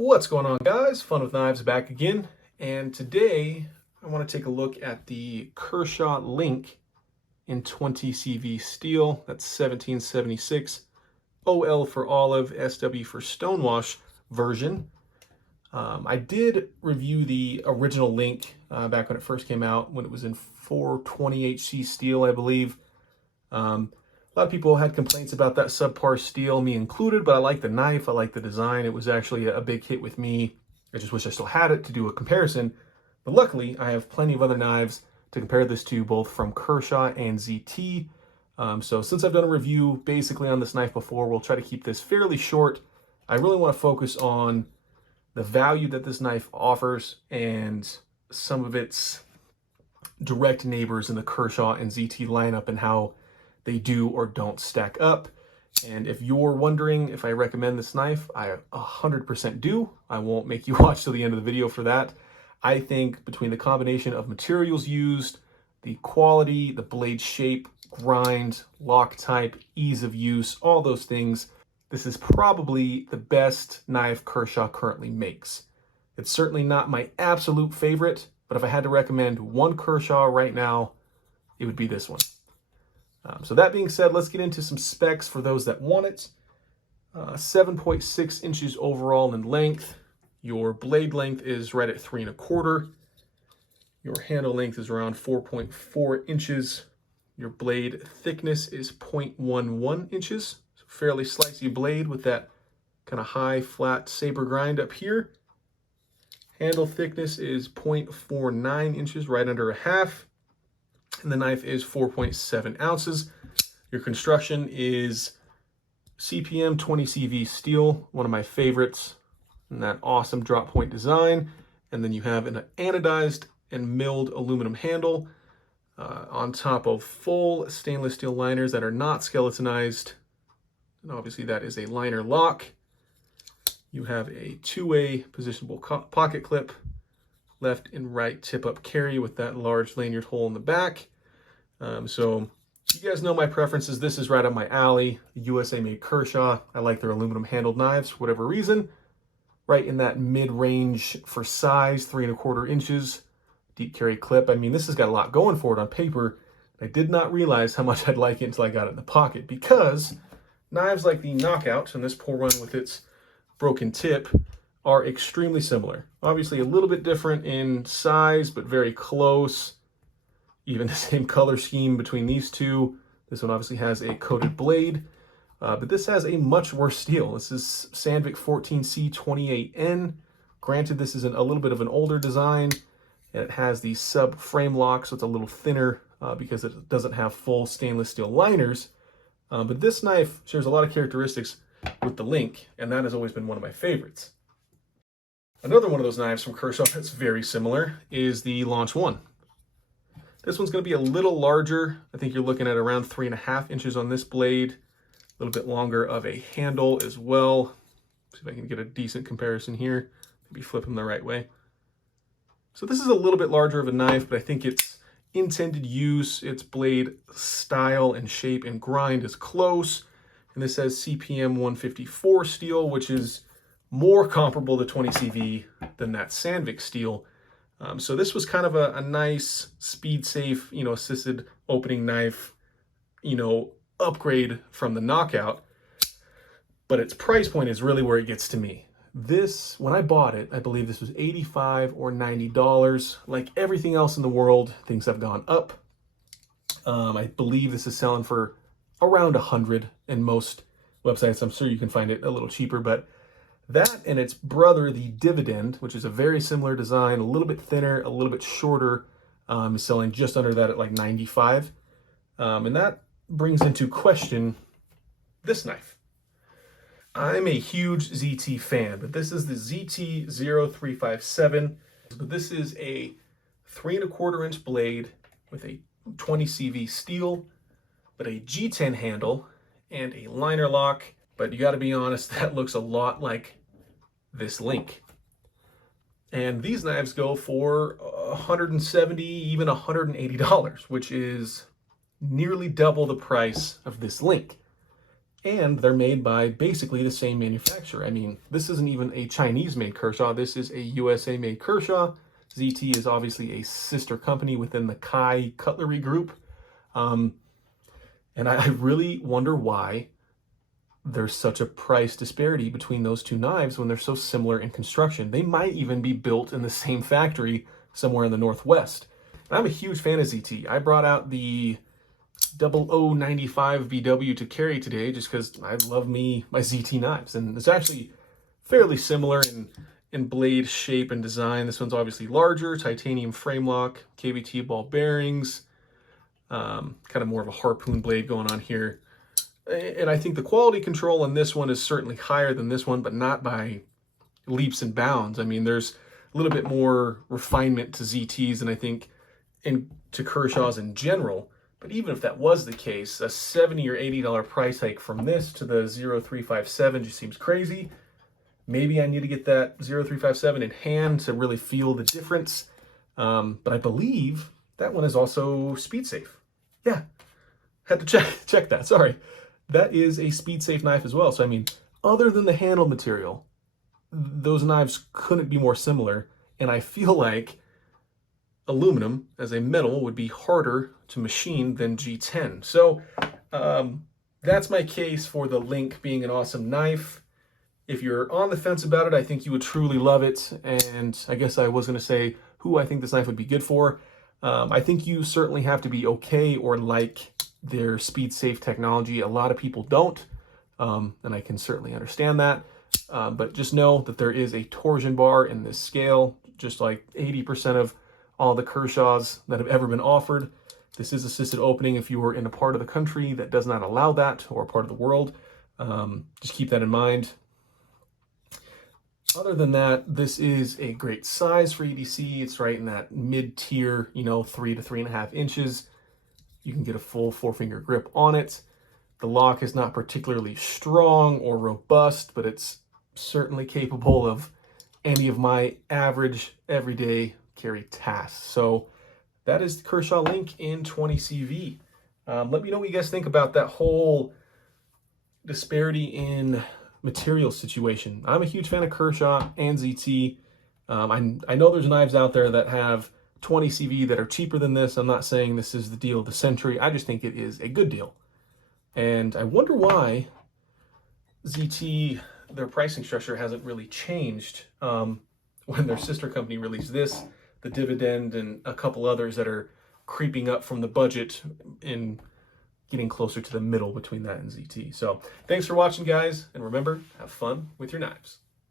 What's going on, guys? Fun with Knives back again, and today I want to take a look at the Kershaw Link in 20 CV steel. That's 1776 OL for olive, SW for stonewash version. I did review the original Link back when it first came out, when it was in 420 HC steel, I believe. A lot of people had complaints about that subpar steel, me included, but I like the knife, I like the design. It was actually a big hit with me. I just wish I still had it to do a comparison. But luckily, I have plenty of other knives to compare this to, both from Kershaw and ZT. So since I've done a review basically on this knife before, we'll try to keep this fairly short. I really want to focus on the value that this knife offers and some of its direct neighbors in the Kershaw and ZT lineup and how they do or don't stack up. And if you're wondering if I recommend this knife, I 100% do. I won't make you watch till the end of the video for that. I think between the combination of materials used, the quality, the blade shape, grind, lock type, ease of use, all those things, this is probably the best knife Kershaw currently makes. It's certainly not my absolute favorite, but if I had to recommend one Kershaw right now, it would be this one. So that being said, let's get into some specs for those that want it. 7.6 inches overall in length. Your blade length is right at 3 1/4. Your handle length is around 4.4 inches. Your blade thickness is 0.11 inches. So fairly slicey blade with that kind of high flat saber grind up here. Handle thickness is 0.49 inches, right under a half. And the knife is 4.7 ounces. Your construction is CPM 20 CV steel, one of my favorites, and that awesome drop point design. And then you have an anodized and milled aluminum handle on top of full stainless steel liners that are not skeletonized. And obviously that is a liner lock. You have a two-way positionable pocket clip, left and right tip-up carry with that large lanyard hole in the back. So you guys know my preferences. This is right up my alley. USA-made Kershaw. I like their aluminum handled knives for whatever reason. Right in that mid-range for size, 3 1/4 inches. Deep carry clip. I mean, this has got a lot going for it on paper. I did not realize how much I'd like it until I got it in the pocket, because knives like the Knockout and this pull run with its broken tip are extremely similar. Obviously a little bit different in size, but very close. Even the same color scheme between these two. This one obviously has a coated blade, but this has a much worse steel. This is Sandvik 14C28N. Granted, this is a little bit of an older design, and it has the sub frame lock, so it's a little thinner because it doesn't have full stainless steel liners. But this knife shares a lot of characteristics with the Link, and that has always been one of my favorites. Another one of those knives from Kershaw that's very similar is the Launch 1. This one's going to be a little larger. I think you're looking at around 3 1/2 inches on this blade. A little bit longer of a handle as well. See if I can get a decent comparison here. Maybe flip them the right way. So this is a little bit larger of a knife, but I think its intended use, its blade style and shape and grind is close. And this has CPM 154 steel, which is more comparable to 20 CV than that Sandvik steel. So this was kind of a nice, speed safe, assisted opening knife, upgrade from the Knockout. But its price point is really where it gets to me. This, when I bought it, I believe this was $85 or $90. Like everything else in the world, things have gone up. I believe this is selling for around 100 in most websites. I'm sure you can find it a little cheaper, but that and its brother, the Dividend, which is a very similar design, a little bit thinner, a little bit shorter, is selling just under that at like 95. And that brings into question this knife. I'm a huge ZT fan, but this is the ZT-0357. But this is a 3 1/4 inch blade with a 20 CV steel, but a G10 handle and a liner lock. But you got to be honest, that looks a lot like this Link. And these knives go for $170, even $180, which is nearly double the price of this Link. and they're made by basically the same manufacturer. I mean, this isn't even a Chinese-made Kershaw. This is a USA-made Kershaw. ZT is obviously a sister company within the Kai Cutlery Group. And I really wonder why there's such a price disparity between those two knives when they're so similar in construction. They might even be built in the same factory somewhere in the Northwest. And I'm a huge fan of ZT. I brought out the 0095 BW to carry today just because I love my ZT knives. And it's actually fairly similar in blade shape and design. This one's obviously larger, titanium frame lock, KVT ball bearings, kind of more of a harpoon blade going on here. And I think the quality control on this one is certainly higher than this one, but not by leaps and bounds. I mean, there's a little bit more refinement to ZTs than I think to Kershaw's in general. But even if that was the case, a $70 or $80 price hike from this to the 0357 just seems crazy. Maybe I need to get that 0357 in hand to really feel the difference. But I believe that one is also speed safe. Yeah, had to check that, sorry. That is a speed safe knife as well. So I mean, other than the handle material, those knives couldn't be more similar. And I feel like aluminum as a metal would be harder to machine than G10. So that's my case for the Link being an awesome knife. If you're on the fence about it, I think you would truly love it. And I guess I was going to say who I think this knife would be good for. I think you certainly have to be okay or like their speed safe technology. A lot of people don't, and I can certainly understand that. But just know that there is a torsion bar in this scale, just like 80% of all the Kershaws that have ever been offered. This is assisted opening if you are in a part of the country that does not allow that, or a part of the world. Just keep that in mind. Other than that, this is a great size for EDC. It's right in that mid-tier, 3 to 3.5 inches. You can get a full 4-finger grip on it. The lock is not particularly strong or robust, but it's certainly capable of any of my average everyday carry tasks. So that is the Kershaw Link in 20CV. Let me know what you guys think about that whole disparity in material situation. I'm a huge fan of Kershaw and ZT. I know there's knives out there that have 20 CV that are cheaper than this. I'm not saying this is the deal of the century. I just think it is a good deal. And I wonder why ZT, their pricing structure hasn't really changed when their sister company released this, the Dividend, and a couple others that are creeping up from the budget in getting closer to the middle between that and ZT. So thanks for watching, guys. And remember, have fun with your knives.